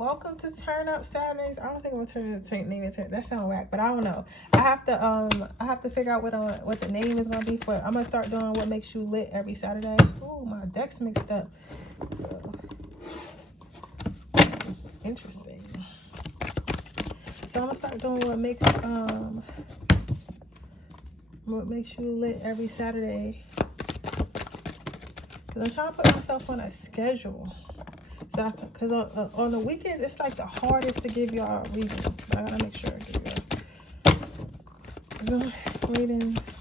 welcome to Turn Up Saturdays. I don't think I'm gonna name it turn. That sounds whack, but I don't know. I have to figure out what the name is gonna be for it. I'm gonna start doing what makes you lit every Saturday. Oh, my deck's mixed up. So interesting. So I'm gonna start doing what makes you lit every Saturday. Cause I'm trying to put myself on a schedule. So, cause on the weekends it's like the hardest to give y'all readings. But I gotta make sure I give y'all some readings.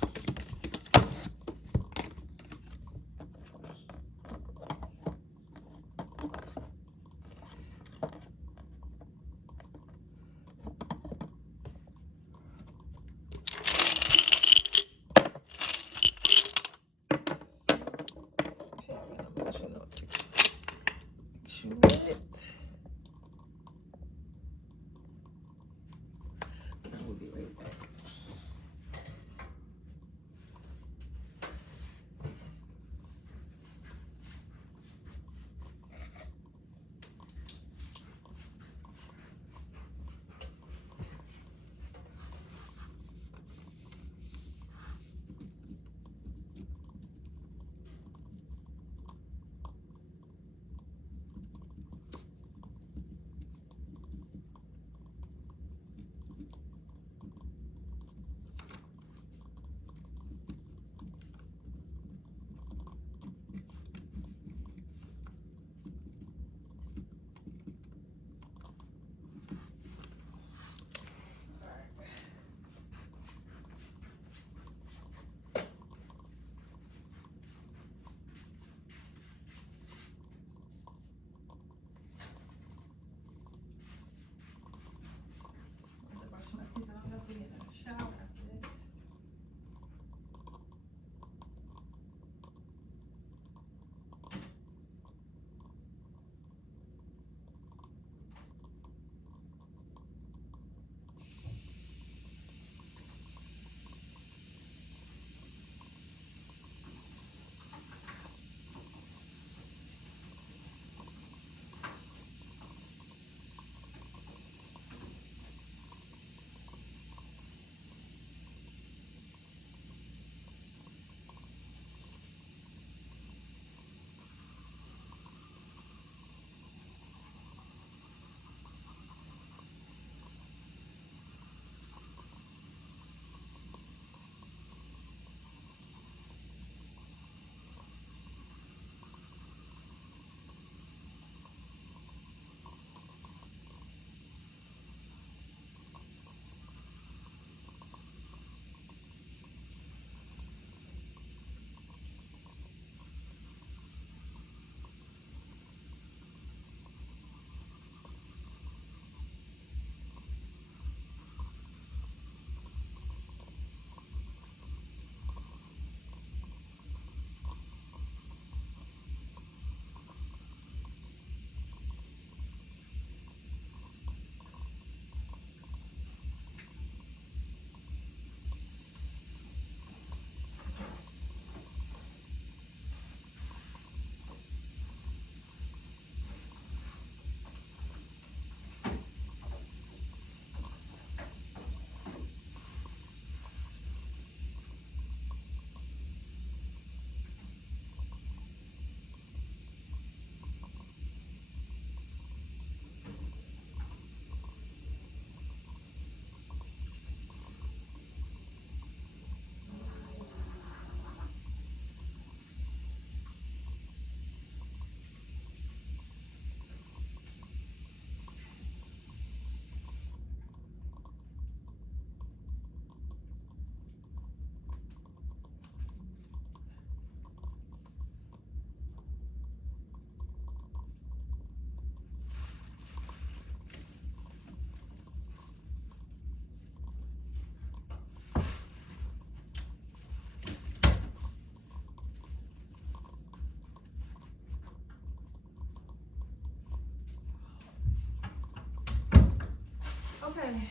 Okay, I'm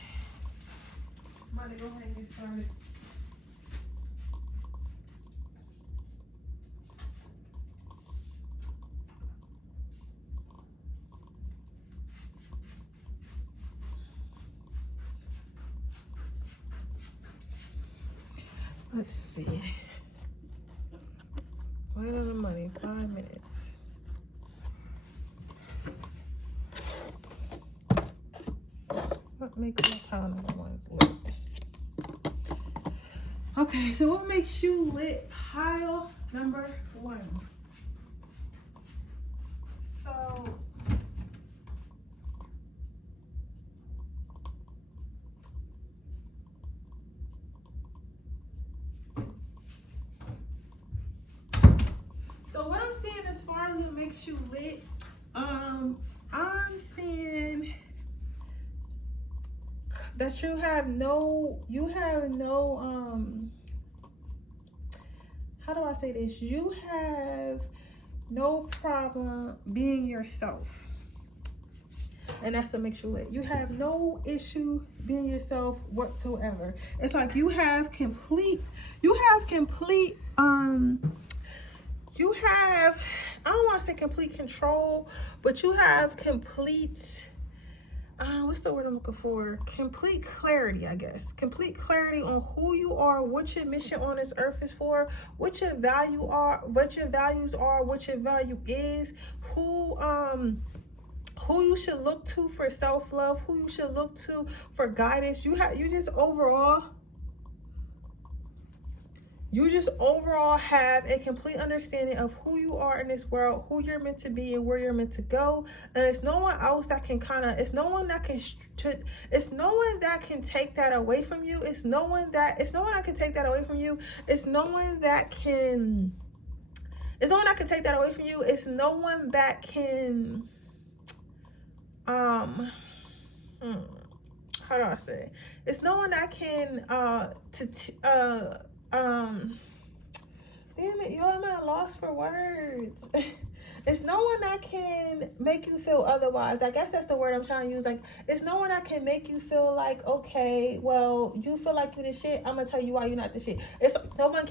about to go ahead and get started. Let's see. Wait on the money, 5 minutes. What makes my pile number ones lit? Okay, so what makes you lit? Pile number 1. So what I'm seeing as far as what makes you lit, I'm seeing that you have no, how do I say this? You have no problem being yourself. And that's what makes you lit. You have no issue being yourself whatsoever. It's like you have complete, I don't want to say complete control, but you have complete, what's the word I'm looking for? Complete clarity, I guess. Complete clarity on who you are, what your mission on this earth is for, what your values are, what your value is, who you should look to for self-love, who you should look to for guidance. You just overall have a complete understanding of who you are in this world, who you're meant to be and where you're meant to go. And it's no one else that can it's no one that can take that away from you. It's no one that can take that away from you. It's no one that can take that away from you. It's no one that can how do I say? It's no one that can damn it, y'all, I'm at a loss for words. It's no one that can make you feel otherwise. I guess that's the word I'm trying to use. Like, it's no one that can make you feel like, okay, well, you feel like you the shit. I'm gonna tell you why you're not the shit. It's no one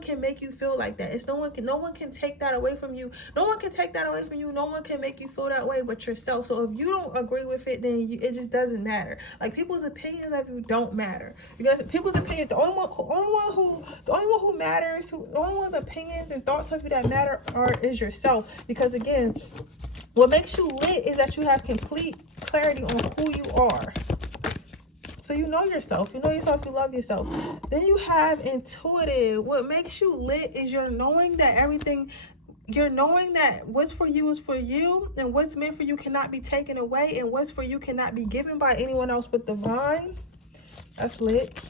can make you feel like that. It's no one can take that away from you. No one can take that away from you. No one can make you feel that way but yourself. So if you don't agree with it, then it just doesn't matter. Like, people's opinions of you don't matter, because people's opinions, the only one who matters, the only one's opinions and thoughts of you that matter is yourself. Because again, what makes you lit is that you have complete clarity on who you are. So you know yourself, you love yourself. Then you have intuitive. What makes you lit is you're knowing that what's for you is for you, and what's meant for you cannot be taken away, and what's for you cannot be given by anyone else but divine. That's lit.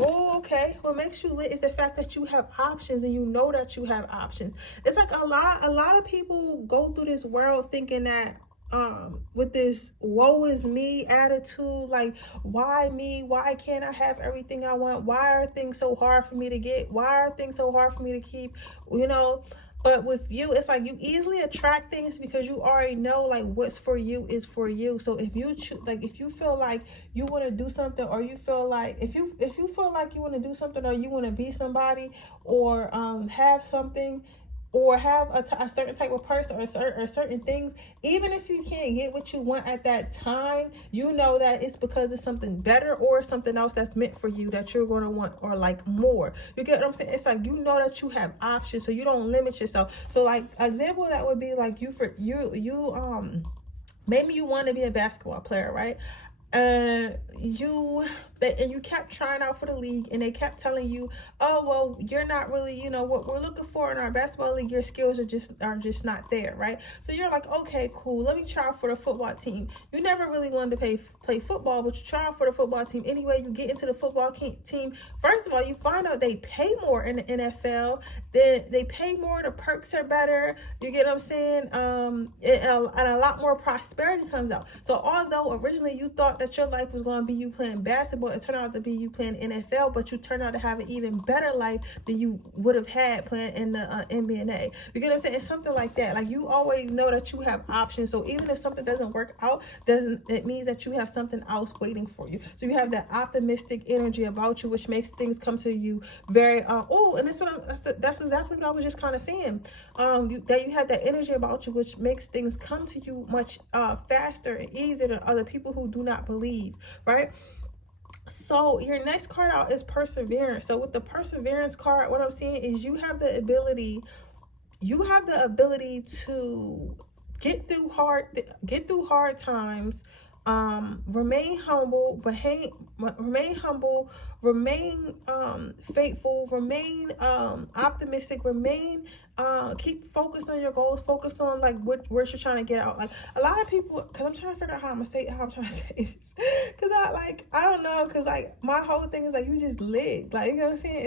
Oh, okay. What makes you lit is the fact that you have options, and you know that you have options. It's like a lot of people go through this world thinking that with this woe is me attitude, like, why me? Why can't I have everything I want? Why are things so hard for me to get? Why are things so hard for me to keep? But with you, it's like you easily attract things because you already know, like, what's for you is for you. So if you if you feel like you want to do something, or you feel like if you feel like you want to do something, or you want to be somebody, or have something, or have a certain type of person, or certain things, even if you can't get what you want at that time, you know that it's because it's something better or something else that's meant for you that you're going to want, or like more. You get what I'm saying? It's like, you know that you have options, so you don't limit yourself. So like, an example of that would be like, maybe you want to be a basketball player, right? And you kept trying out for the league, and they kept telling you, oh, well, you're not really, what we're looking for in our basketball league, your skills are just not there, right? So you're like, okay, cool, let me try out for the football team. You never really wanted to play football, but you try out for the football team anyway. You get into the football team. First of all, you find out they pay more in the NFL. They pay more, the perks are better, you get what I'm saying? And a lot more prosperity comes out. So although originally you thought thought that your life was going to be you playing basketball, it turned out to be you playing NFL, but you turned out to have an even better life than you would have had playing in the NBA. You get what I'm saying? It's something like that. Like, you always know that you have options. So even if something doesn't work out, it means that you have something else waiting for you. So you have that optimistic energy about you, which makes things come to you very and that's exactly what I was just kind of saying. That you have that energy about you, which makes things come to you much faster and easier than other people who do not believe, right? So your next card out is perseverance. So with the perseverance card, what I'm seeing is you have the ability to get through hard times, remain humble, remain faithful, remain optimistic, keep focused on your goals, focused on like where you're trying to get out. Like, a lot of people, because I'm trying to figure out how I'm trying to say this, because I don't know, because like my whole thing is like, you just live, like, you know what I'm saying?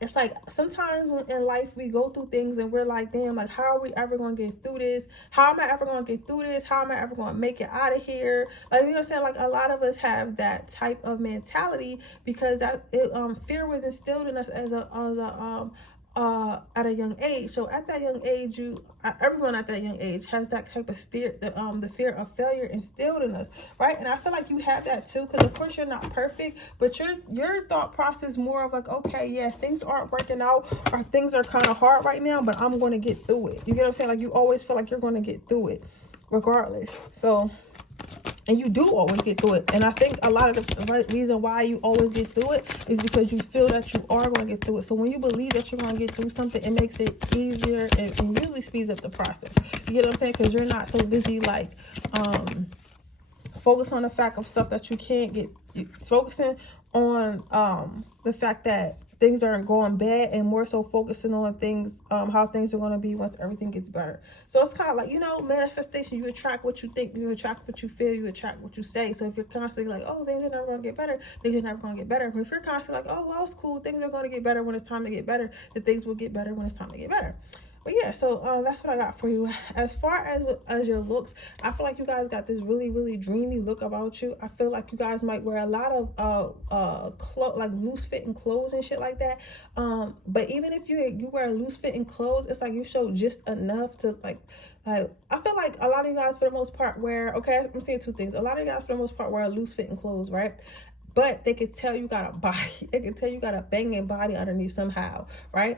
It's like sometimes in life we go through things and we're like, damn, like, how are we ever going to get through this? How am I ever going to get through this? How am I ever going to make it out of here? Like, you know what I'm saying? Like, a lot of us have that type of mentality because fear was instilled in us at a young age. So at that young age, everyone at that young age has that type of the fear of failure instilled in us, right? And I feel like you have that too, because of course you're not perfect, but your thought process more of like, okay, yeah, things aren't working out, or things are kind of hard right now, but I'm going to get through it. You get what I'm saying? Like, you always feel like you're going to get through it regardless. So, and you do always get through it. And I think a lot of the reason why you always get through it is because you feel that you are going to get through it. So when you believe that you're going to get through something, it makes it easier and usually speeds up the process. You get what I'm saying? Because you're not so busy like focus on the fact of stuff that you can't get. Focusing on the fact that things aren't going bad, and more so focusing on things, how things are going to be once everything gets better. So it's kind of like, you know, manifestation. You attract what you think, you attract what you feel, you attract what you say. So if you're constantly like, oh, things are never going to get better, things are never going to get better. But if you're constantly like, oh, well, it's cool, things are going to get better when it's time to get better, then things will get better when it's time to get better. But yeah, so that's what I got for you. As far as your looks, I feel like you guys got this really, really dreamy look about you. I feel like you guys might wear a lot of like loose fitting clothes and shit like that. But even if you wear loose fitting clothes, it's like you show just enough to like I feel like a lot of you guys for the most part wear, okay, I'm saying two things. A lot of you guys for the most part wear loose fitting clothes, right? But they could tell you got a body. They could tell you got a banging body underneath somehow, right?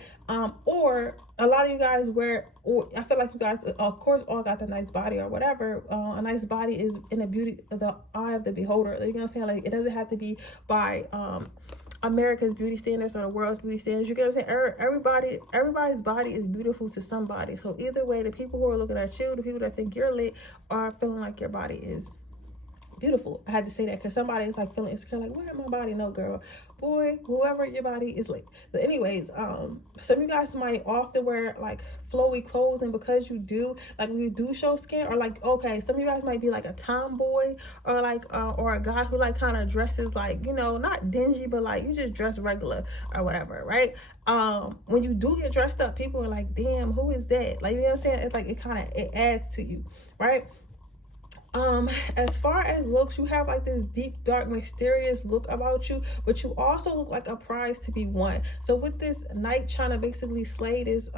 Or a lot of you guys wear, or I feel like you guys, of course, all got the nice body or whatever. A nice body is in the eye of the beholder. You know what I'm saying? Like, it doesn't have to be by America's beauty standards or the world's beauty standards. You get what I'm saying? Everybody's body is beautiful to somebody. So either way, the people who are looking at you, the people that think you're lit, are feeling like your body is beautiful. I had to say that because somebody is like feeling insecure, like, why my body? No, girl, boy, whoever your body is lit. But anyways, some of you guys might often wear like flowy clothes, and because you do, like, when you do show skin, or like, okay, some of you guys might be like a tomboy, or like or a guy who like kind of dresses like, you know, not dingy, but like you just dress regular or whatever, right? When you do get dressed up, people are like, damn, who is that? Like, you know what I'm saying? It's like it adds to you, right? As far as looks, you have like this deep, dark, mysterious look about you, but you also look like a prize to be won. So with this knight trying to basically slay this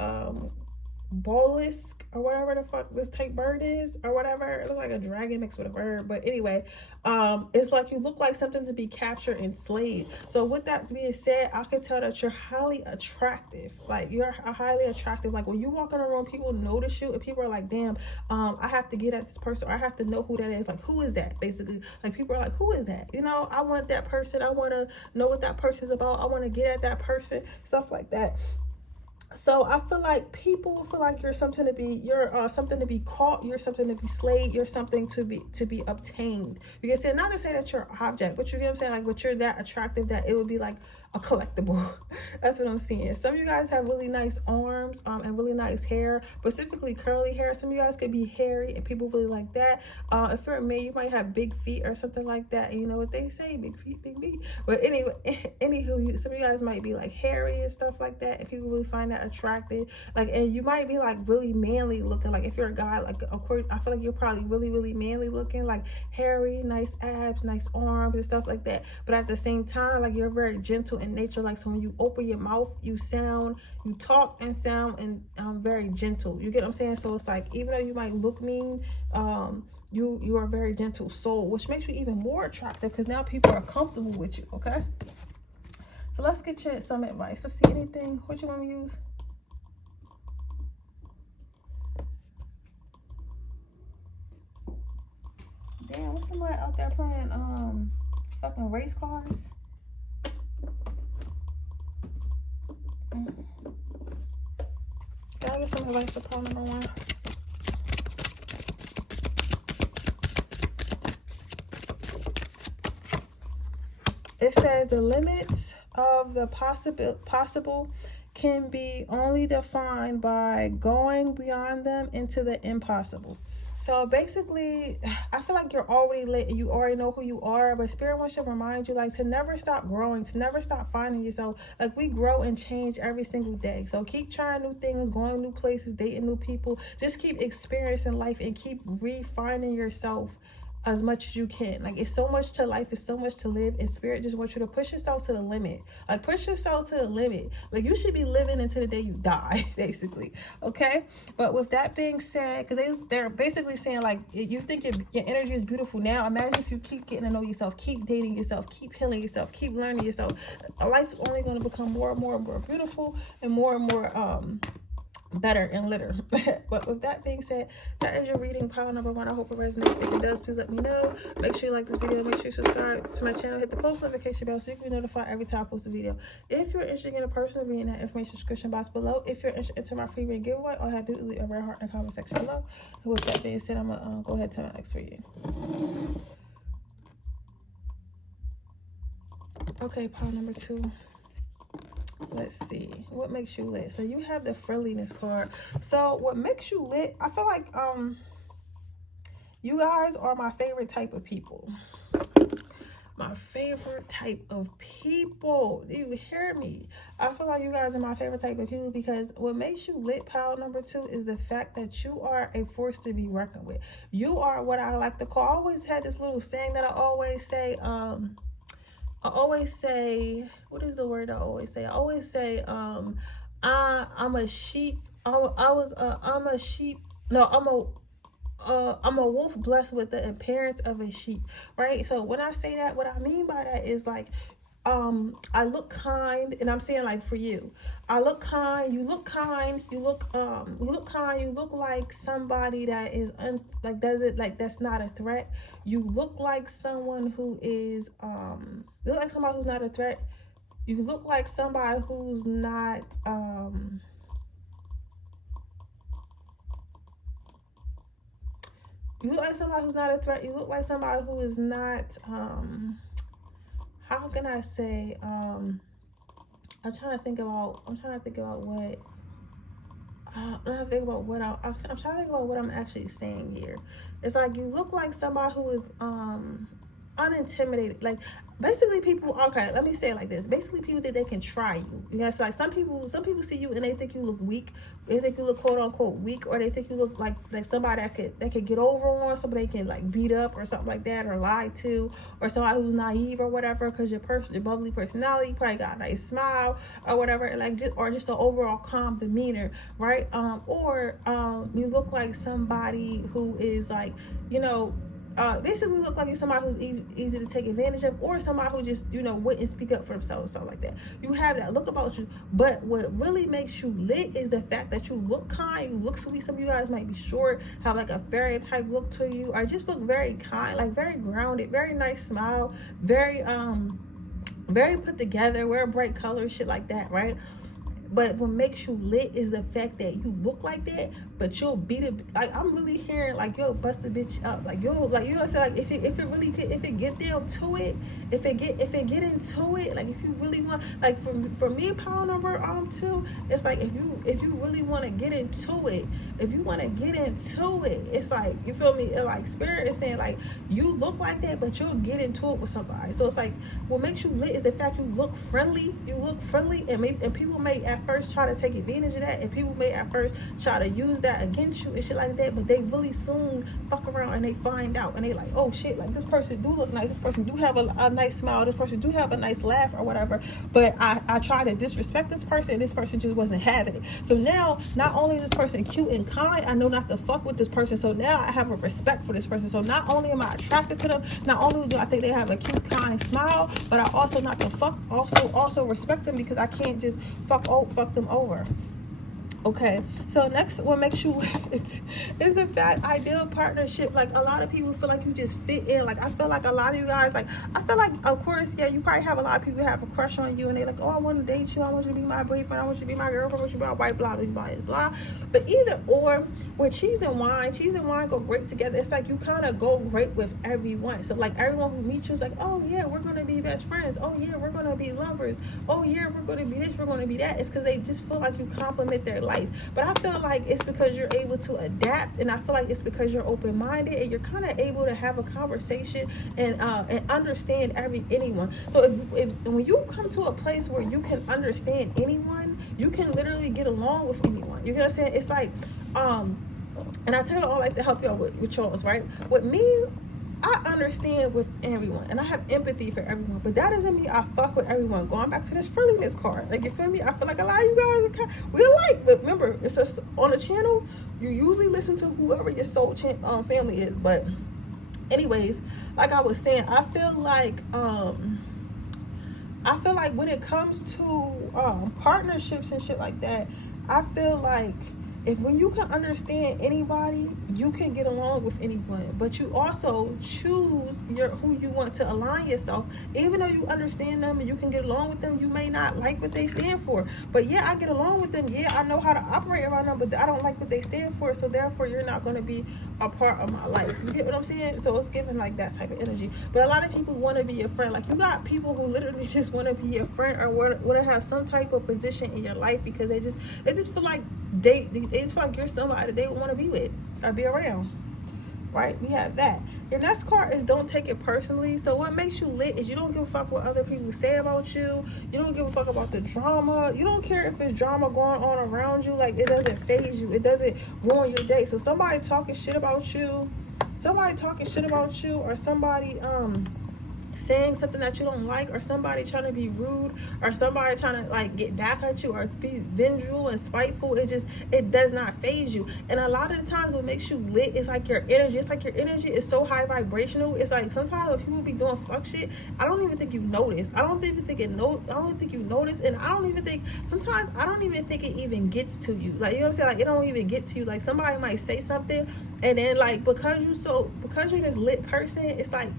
mollusk or whatever the fuck this type bird is, or whatever, it looks like a dragon mixed with a bird, but anyway, it's like you look like something to be captured and slayed. So with that being said, I can tell that you're highly attractive. Like, you're highly attractive. Like, when you walk in a room, people notice you, and people are like, damn, I have to get at this person, or I have to know who that is. Like, who is that? Basically, like, people are like, who is that? You know, I want that person. I want to know what that person's about. I want to get at that person, stuff like that. So I feel like people feel like you're something to be, something to be caught, you're something to be slayed, you're something to be obtained. You can say, not to say that you're an object, but you get what I'm saying, like, but you're that attractive that it would be like a collectible. That's what I'm seeing. Some of you guys have really nice arms and really nice hair, specifically curly hair. Some of you guys could be hairy and people really like that. If you're a man, you might have big feet or something like that. And you know what they say, big feet, big feet. But anyway, anywho, some of you guys might be like hairy and stuff like that, and people really find that attractive. Like, and you might be like really manly looking. Like if you're a guy, like of course, I feel like you're probably really manly looking, like hairy, nice abs, nice arms and stuff like that. But at the same time, like you're very gentle in nature. Like, so when you open your mouth, you talk and sound and very gentle. You get what I'm saying? So it's like, even though you might look mean, you are very gentle soul, which makes you even more attractive because now people are comfortable with you. Okay, so let's get you some advice. Let's see, anything what you want to use. Damn, what's somebody out there playing fucking race cars? Can I get some advice for pile number 1? It says the limits of the possible can be only defined by going beyond them into the impossible. So basically, I feel like you're already lit and you already know who you are, but Spirit wants to remind you, like, to never stop growing, to never stop finding yourself. Like, we grow and change every single day. So keep trying new things, going new places, dating new people. Just keep experiencing life and keep refining yourself as much as you can. Like, it's so much to life, it's so much to live, and Spirit just wants you to push yourself to the limit. Like, push yourself to the limit. Like, you should be living until the day you die, basically. Okay, but with that being said, because they're basically saying, like, you think your energy is beautiful now, imagine if you keep getting to know yourself, keep dating yourself, keep healing yourself, keep learning yourself. Life is only going to become more and more beautiful and more better and litter. But with that being said, that is your reading, pile number 1. I hope it resonates. If it does, please let me know. Make sure you like this video, make sure you subscribe to my channel, hit the post notification bell so you can be notified every time I post a video. If you're interested in a personal reading, that information description box below. If you're interested in my free reading giveaway, all I have to do is leave a red heart in the comment section below. And with that being said, I'm gonna go ahead to my next reading. Okay, pile number 2. Let's see, what makes you lit? So you have the friendliness card. So what makes you lit, I feel like you guys are my favorite type of people. My favorite type of people. Do you hear me? I feel like you guys are my favorite type of people because what makes you lit, pile number 2, is the fact that you are a force to be reckoned with. You are what I like to call, I always had this little saying that I always say, what is the word I always say? I always say, I'm a sheep. I'm a sheep. No, I'm a wolf blessed with the appearance of a sheep, right? So when I say that, what I mean by that is like, I look kind, and I'm saying, like, for you, I look kind, you look kind, you look kind, you look like somebody that is that's not a threat. You look like someone who is you look like somebody who's not a threat. You look like somebody who's not you look like somebody who's not a threat. You look like somebody who is not how can I say, I'm trying to think about what I'm actually saying here. It's like you look like somebody who is unintimidated. Like, basically people, okay, let me say it like this. Basically people think they can try you. You guys, so like some people see you and they think you look weak. They think you look quote unquote weak, or they think you look like somebody that could get over on, somebody they can like beat up or something like that, or lie to, or somebody who's naive or whatever, because your bubbly personality, you probably got a nice smile or whatever, like just an overall calm demeanor, right? Or you look like somebody who is like, you know, basically look like you're somebody who's easy to take advantage of, or somebody who just, you know, wouldn't speak up for themselves, something like that. You have that look about you, but what really makes you lit is the fact that you look kind, you look sweet. Some of you guys might be short, have like a fairy type look to you, or just look very kind, like very grounded, very nice smile, very put together, wear bright colors, shit like that, right? but what makes you lit is the fact that you look like that, but you'll beat it. Like, I'm really hearing like you'll bust a bitch up, like you'll, like, you know what I'm saying, like if it really could, if it get down to it, if it get into it, like if you really want, like for me, power number 2, it's like if you really want to get into it, if you want to get into it, it's like, you feel me, it, like spirit is saying like you look like that, but you'll get into it with somebody. So it's like what makes you lit is the fact you look friendly, and people may at first try to take advantage of that, and people may at first try to use that against you and shit like that, but they really soon fuck around and they find out and they like, oh shit, like this person do look nice, this person do have a nice smile, this person do have a nice laugh or whatever, but I try to disrespect this person and this person just wasn't having it. So now not only is this person cute and kind, I know not to fuck with this person, so now I have a respect for this person. So not only am I attracted to them, not only do I think they have a cute kind smile, but I also not to fuck, also respect them, because I can't just fuck them over. Okay, so next, what makes you lit is the fact ideal partnership. Like, a lot of people feel like you just fit in. Like, I feel like a lot of you guys, like, I feel like, of course, yeah, you probably have a lot of people who have a crush on you, and they like, oh, I want to date you, I want you to be my boyfriend, I want you to be my girlfriend, I want you to be my wife, blah, blah, blah, blah. But either or, with cheese and wine go great together. It's like you kind of go great with everyone. So, like, everyone who meets you is like, oh, yeah, we're going to be best friends. Oh, yeah, we're going to be lovers. Oh, yeah, we're going to be this, we're going to be that. It's because they just feel like you compliment their life. But I feel like it's because you're able to adapt, and I feel like it's because you're open-minded and you're kind of able to have a conversation and understand anyone. So if when you come to a place where you can understand anyone, you can literally get along with anyone. You get what I'm saying? It's like, and I tell you all, like, to help you out with yours, right? With me, I understand with everyone and I have empathy for everyone, but that doesn't mean I fuck with everyone. Going back to this friendliness card, like, you feel me? I feel like a lot of you guys we alike, but remember, it's just on the channel, you usually listen to whoever your soul family is. But anyways, like I was saying, I feel like when it comes to partnerships and shit like that, I feel like when you can understand anybody, you can get along with anyone. But you also choose who you want to align yourself. Even though you understand them and you can get along with them, you may not like what they stand for. But yeah, I get along with them. Yeah, I know how to operate around them, but I don't like what they stand for. So therefore, you're not going to be a part of my life. You get what I'm saying? So it's giving like that type of energy. But a lot of people want to be your friend. Like, you got people who literally just want to be your friend or want to have some type of position in your life because they just feel like they just feel like you're somebody they would want to be with or be around, right? We have that. Your next card is don't take it personally. So what makes you lit is you don't give a fuck what other people say about you. You don't give a fuck about the drama. You don't care if there's drama going on around you. Like, it doesn't faze you. It doesn't ruin your day. So somebody talking shit about you, or somebody saying something that you don't like, or somebody trying to be rude, or somebody trying to like get back at you or be vengeful and spiteful, it does not faze you. And a lot of the times what makes you lit is like your energy. It's like your energy is so high vibrational. It's like sometimes when people be doing fuck shit, I don't even think you notice. I don't even think you notice. And I don't even think it even gets to you. Like, you know what I'm saying? Like, it don't even get to you. Like, somebody might say something, and then like because you're this lit person, it's like,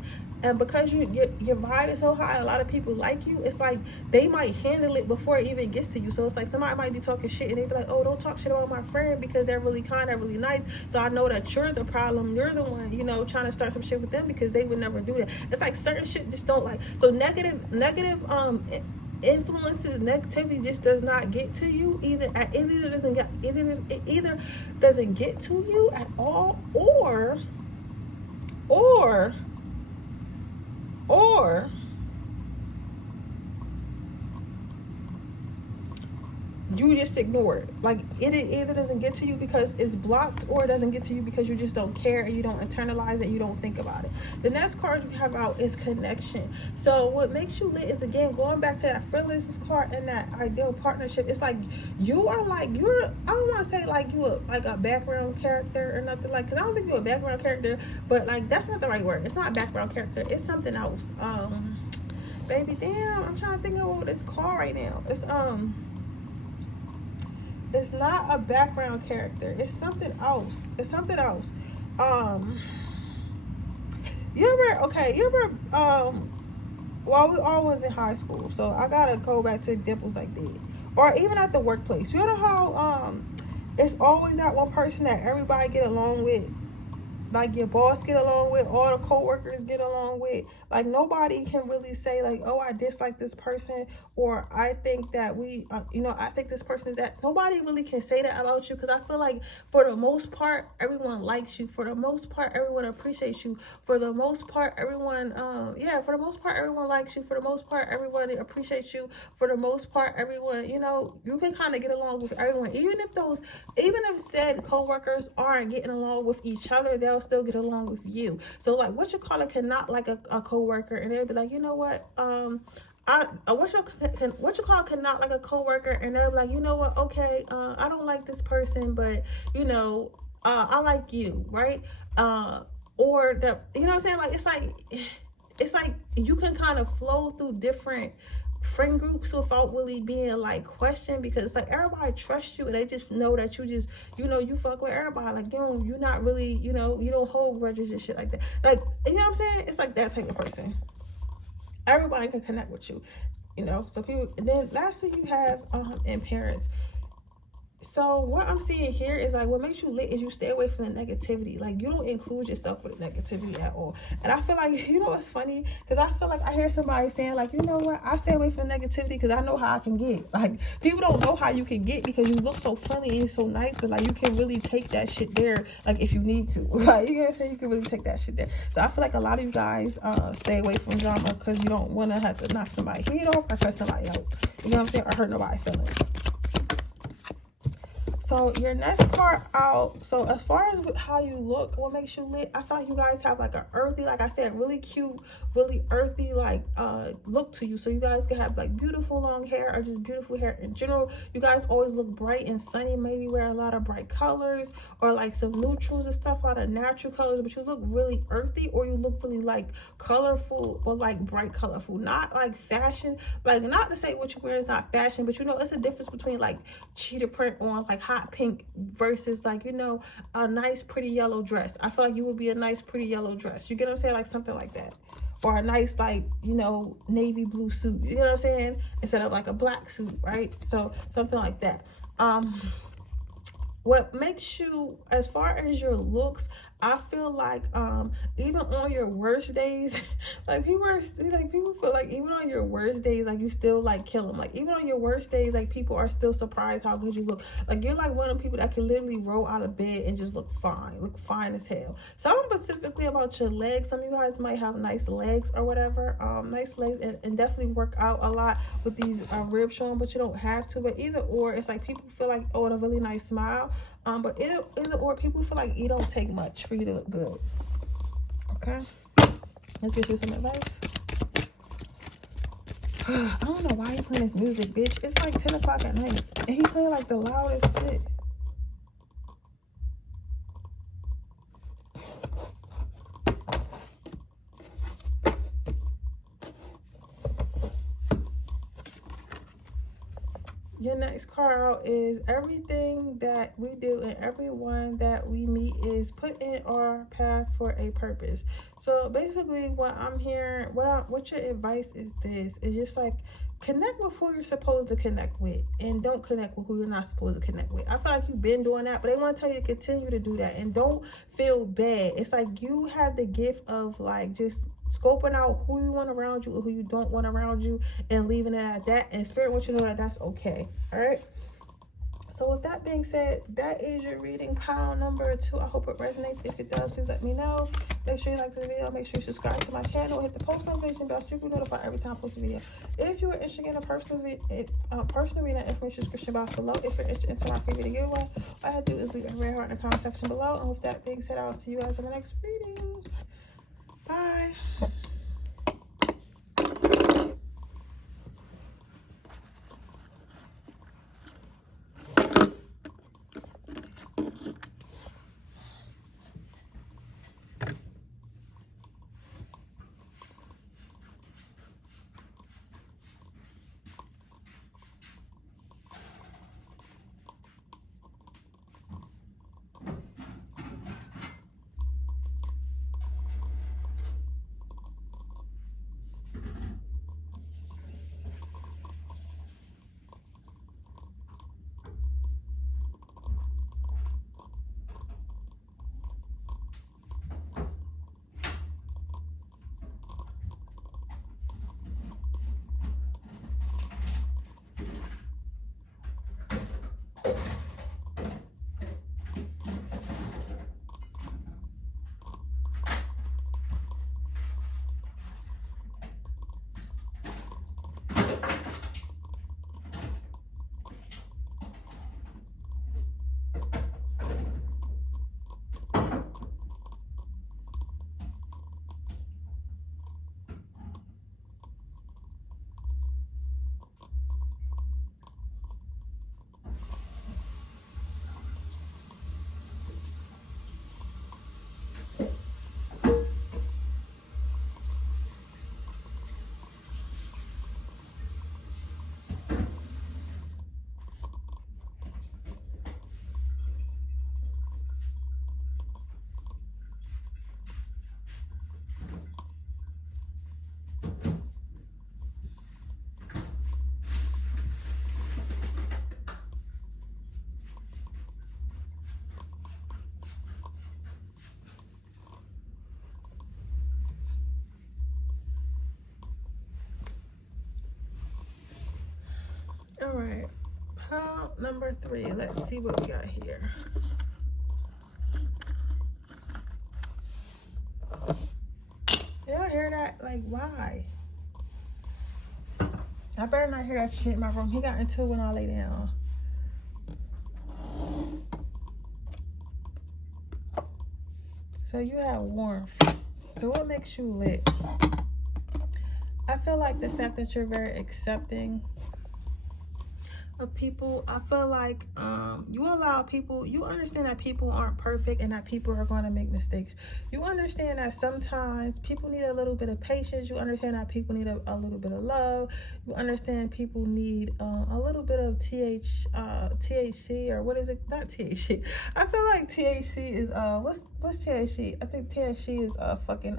and because your vibe is so high, a lot of people like you, it's like they might handle it before it even gets to you. So it's like somebody might be talking shit and they be like, oh, don't talk shit about my friend because they're really kind, they're really nice. So I know that you're the problem. You're the one, trying to start some shit with them because they would never do that. It's like certain shit just don't like. So negative influences, negativity just does not get to you. It either doesn't get to you at all, or you just ignore it. Like, it either doesn't get to you because it's blocked, or it doesn't get to you because you just don't care and you don't internalize it, you don't think about it. The next card you have out is connection. So what makes you lit is, again, going back to that friendliness card and that ideal partnership. It's like I don't want to say like you are like a background character or nothing, like, because I don't think you're a background character, but like that's not the right word. It's not a background character, it's something else. Baby, damn, I'm trying to think of what it's called right now. It's not a background character. It's something else. Well, we all was in high school, so I gotta go back to examples like that. or even at the workplace. You know how it's always that one person that everybody get along with, like your boss get along with, all the co-workers get along with. Like nobody can really say like, oh, I dislike this person, or I think that we I think this person is that. Nobody really can say that about you, because I feel like for the most part everyone likes you, for the most part everyone appreciates you, for the most part everyone for the most part everyone likes you, for the most part everyone appreciates you, for the most part everyone, you can kind of get along with everyone, even if said co-workers aren't getting along with each other, they'll still get along with you. So like what you call it cannot like a co-worker, and they'll be like, you know what, what you call cannot like a coworker, and they're like, you know what, okay, I don't like this person, but I like you, right? Or the, you know what I'm saying? Like it's like you can kind of flow through different friend groups without really being like questioned, because it's like everybody trusts you and they just know that you just you fuck with everybody. Like you're not really, you don't hold grudges and shit like that. Like, you know what I'm saying? It's like that type of person. Everybody can connect with you, so people. And then lastly, you have and parents. So what I'm seeing here is like what makes you lit is you stay away from the negativity. Like you don't include yourself with the negativity at all. And I feel like, what's funny, because I feel like I hear somebody saying like, you know what, I stay away from negativity because I know how I can get. Like people don't know how you can get because you look so funny and so nice, but like you can really take that shit there, like if you need to. Like you gotta say you can really take that shit there. So I feel like a lot of you guys stay away from drama because you don't want to have to knock somebody head off or cut somebody out. You know what I'm saying? Or hurt nobody's feelings. So your next card out, so as far as how you look, what makes you lit, I found you guys have like an earthy, like I said, really cute, really earthy like look to you. So you guys can have like beautiful long hair or just beautiful hair in general. You guys always look bright and sunny, maybe wear a lot of bright colors or like some neutrals and stuff, a lot of natural colors, but you look really earthy, or you look really like colorful, but like bright colorful, not like fashion. Like not to say what you wear is not fashion, but it's a difference between like cheetah print on like hot pink versus like a nice pretty yellow dress. I feel like you would be a nice pretty yellow dress. You get what I'm saying? Like something like that, or a nice like navy blue suit. You know what I'm saying? Instead of like a black suit, right? So something like that. What makes you, as far as your looks, I feel like even on your worst days, like people feel like even on your worst days, like you still like kill them. Like even on your worst days, like people are still surprised how good you look. Like you're like one of them people that can literally roll out of bed and just look fine as hell. So I'm specifically about your legs. Some of you guys might have nice legs or whatever, nice legs, and definitely work out a lot with these ribs showing, but you don't have to. But either or, it's like people feel like, oh, and a really nice smile. But either or, people feel like it don't take much for you to look good. Okay, let's get you some advice. I don't know why you playing this music, bitch. It's like 10 o'clock at night, and he playing like the loudest shit. Your next card out is everything that we do and everyone that we meet is put in our path for a purpose. So basically what I'm hearing, what your advice is this, is just like connect with who you're supposed to connect with and don't connect with who you're not supposed to connect with. I feel like you've been doing that, but they want to tell you to continue to do that and don't feel bad. It's like you have the gift of like just scoping out who you want around you or who you don't want around you and leaving it at that, and spirit wants you to know that that's okay. All right, so with that being said, that is your reading, pile number 2. I hope it resonates. If it does, please let me know. Make sure you like this video, make sure you subscribe to my channel, hit the post notification bell so you can be notified every time I post a video. If you are interested in a personal reading, information description box below. If you're interested in my free video giveaway, all I have to do is leave a red heart in the comment section below. And with that being said, I'll see you guys in the next reading. Bye. right, pile number 3. Let's see what we got here. Y'all hear that? Like, why? I better not hear that shit in my room. He got into it when I lay down. So you have warmth. So what makes you lit? I feel like the fact that you're very accepting of people. I feel like you allow people, you understand that people aren't perfect and that people are going to make mistakes. You understand that sometimes people need a little bit of patience. You understand that people need a little bit of love. You understand people need a little bit of THC, or what is it? Not THC. I feel like THC is what's THC? I think THC is fucking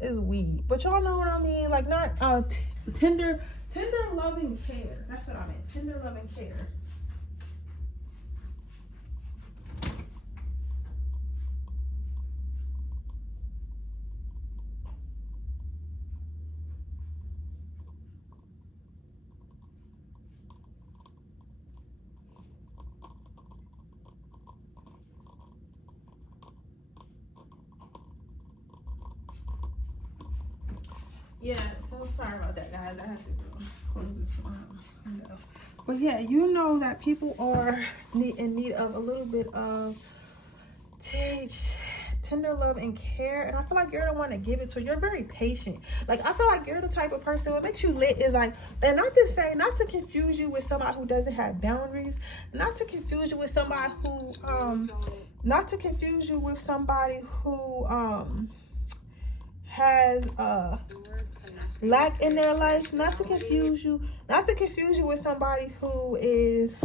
is weed. But y'all know what I mean? Like, not tender loving care. That's what I meant. Tender loving care. Yeah, so sorry about that, guys. I have to close this window. But yeah, you know that people are in need of a little bit of tender love and care, and I feel like you're the one to give it to. You're very patient. Like, I feel like you're the type of person, what makes you lit is like, and not to confuse you with somebody who doesn't have boundaries, not to confuse you with somebody who has lack in their life, not to confuse you with somebody who is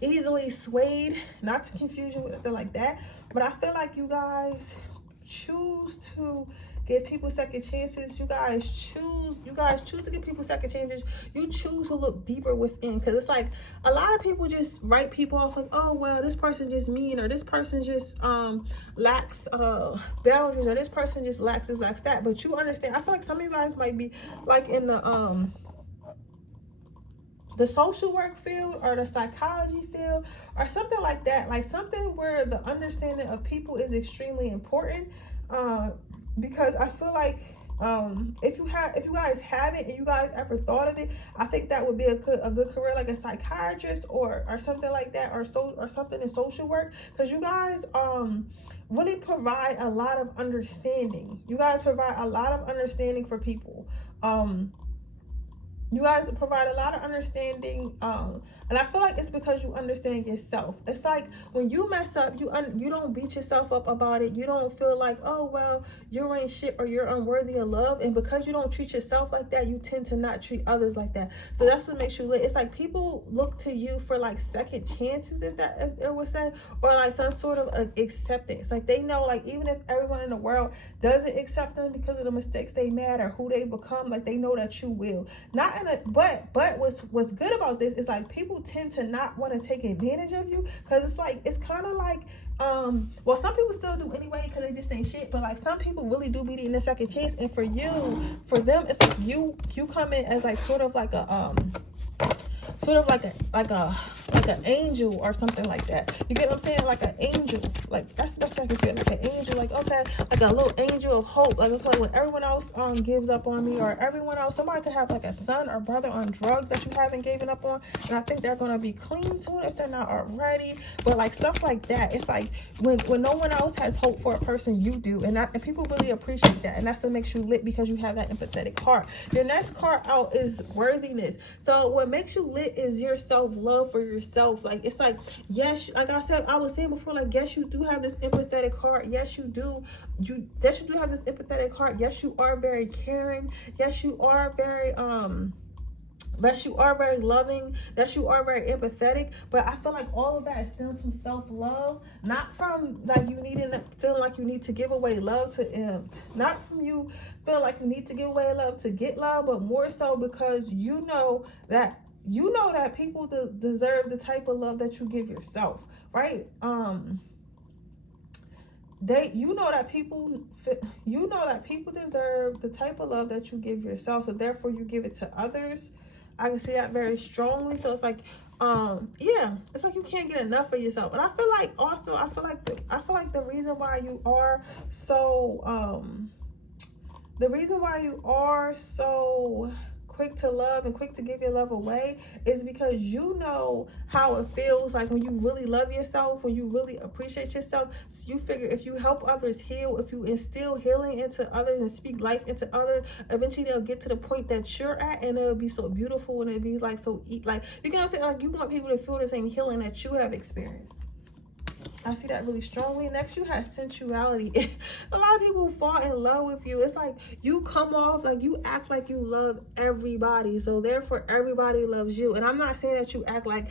easily swayed, not to confuse you with anything like that. But I feel like you guys choose to give people second chances. You guys choose to give people second chances. You choose to look deeper within, because it's like a lot of people just write people off like, oh well, this person just mean, or this person just lacks boundaries, or this person just lacks this, lacks that. But you understand, I feel like some of you guys might be like in the social work field or the psychology field or something like that, like something where the understanding of people is extremely important. Because I feel like if you guys haven't and you guys ever thought of it, I think that would be a good career, like a psychiatrist or something like that, or something in social work, because you guys really provide a lot of understanding. You guys provide a lot of understanding for people. You guys provide a lot of understanding, and I feel like it's because you understand yourself. It's like when you mess up, you don't beat yourself up about it. You don't feel like, oh well, you ain't shit or you're unworthy of love. And because you don't treat yourself like that, you tend to not treat others like that. So that's what makes you lit. It's like people look to you for like second chances, if it was said, or like some sort of acceptance. Like they know, like even if everyone in the world doesn't accept them because of the mistakes they made or who they become, like they know that you will. Not in a but what's good about this is like people tend to not want to take advantage of you, because it's kind of like well, some people still do anyway because they just ain't shit, but like some people really do be needing a second chance. And for them, it's like you come in as like sort of like an angel or something like that. You get what I'm saying? Like an angel. Like that's the best I can say. Like an angel. Like, okay, like a little angel of hope. Like, okay, when everyone else gives up on me, or everyone else, somebody could have like a son or brother on drugs that you haven't given up on, and I think they're gonna be clean soon if they're not already. But like stuff like that, it's like when no one else has hope for a person, you do, and people really appreciate that, and that's what makes you lit, because you have that empathetic heart. Your next card out is worthiness. So what makes you lit is your self-love for yourself. Like, it's like, yes, like I was saying before, like, yes, you do have this empathetic heart. Yes, you do have this empathetic heart. Yes, you are very caring. Yes, you are very that you are very loving, that you are very empathetic. But I feel like all of that stems from self-love, not from like feeling like you need to give away love not from you feeling like you need to give away love to get love, but more so because you know that people deserve the type of love that you give yourself, right? You know that people deserve the type of love that you give yourself, so therefore you give it to others. I can see that very strongly. So it's like, yeah, it's like you can't get enough of yourself. And I feel like also, I feel like the reason why you are so, the reason why you are so quick to love and quick to give your love away is because you know how it feels like when you really love yourself, when you really appreciate yourself. So you figure if you help others heal, if you instill healing into others and speak life into others, eventually they'll get to the point that you're at, and it'll be so beautiful, and it'll be like so like, you know what I'm saying, like you want people to feel the same healing that you have experienced. I see that really strongly. Next, you have sensuality. A lot of people fall in love with you. It's like you come off like you act like you love everybody, so therefore everybody loves you. And I'm not saying that you act like